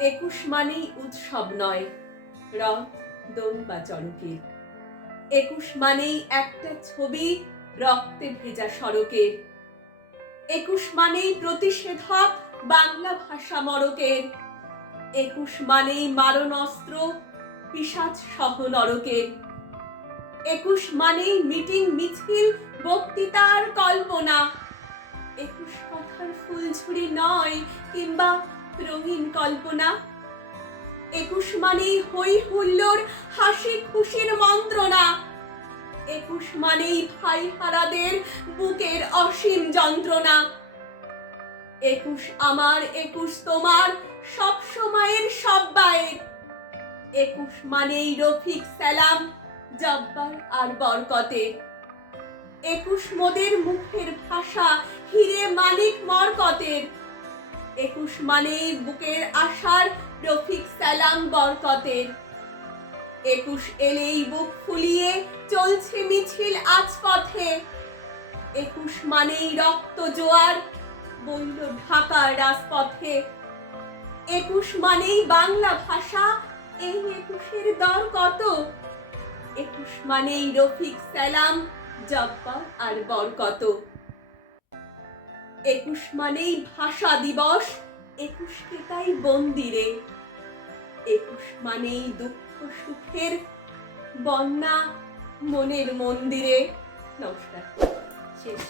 একুশ মানেই উৎসব নয়, রথ দোল বা চড়কের। একুশ মানেই একটা ছবি রক্তে ভেজা সড়কের। একুশ মানেই প্রতিষেধক বাংলা ভাষা মড়কের। একুশ মানেই মারণাস্ত্র পিশাচ সহ নরকের। একুশ মানেই মিটিং মিছিল বক্তৃতার কল্পনা। একুশ কথার ফুলঝুরি নয় কিংবা রঙিন কল্পনা। একুশ মানেই হই হুল্লোড় হাসি খুশির মন্ত্রণা। একুশ মানেই ভাই হারাদের বুকের অসীম যন্ত্রণা। একুশ আমার একুশ তোমার সব সময়ের সব্বায়ের। একুশ মানেই রফিক সালাম জব্বার আর বরকতের। একুশ মোদের মুখের ভাষা হিরে মানিক মরকতের। একুশ মানেই বুকের আশার রফিক সালাম বরকতের। একুশ এলেই বুক ফুলিয়ে চলছে মিছিল আজ পথে। একুশ মানেই রক্ত জোয়ার বইল ঢাকার রাজপথে। একুশ মানেই বাংলা ভাষা, এই একুশের দর কত? একুশ মানেই রফিক সালাম জব্বার আর বরকত। একুশ মানেই ভাষা দিবস, একুশকে তাই বন্দিরে। একুশ মানেই দুঃখ সুখের বন্যা মনের মন্দিরে। নমস্কার, শেষ।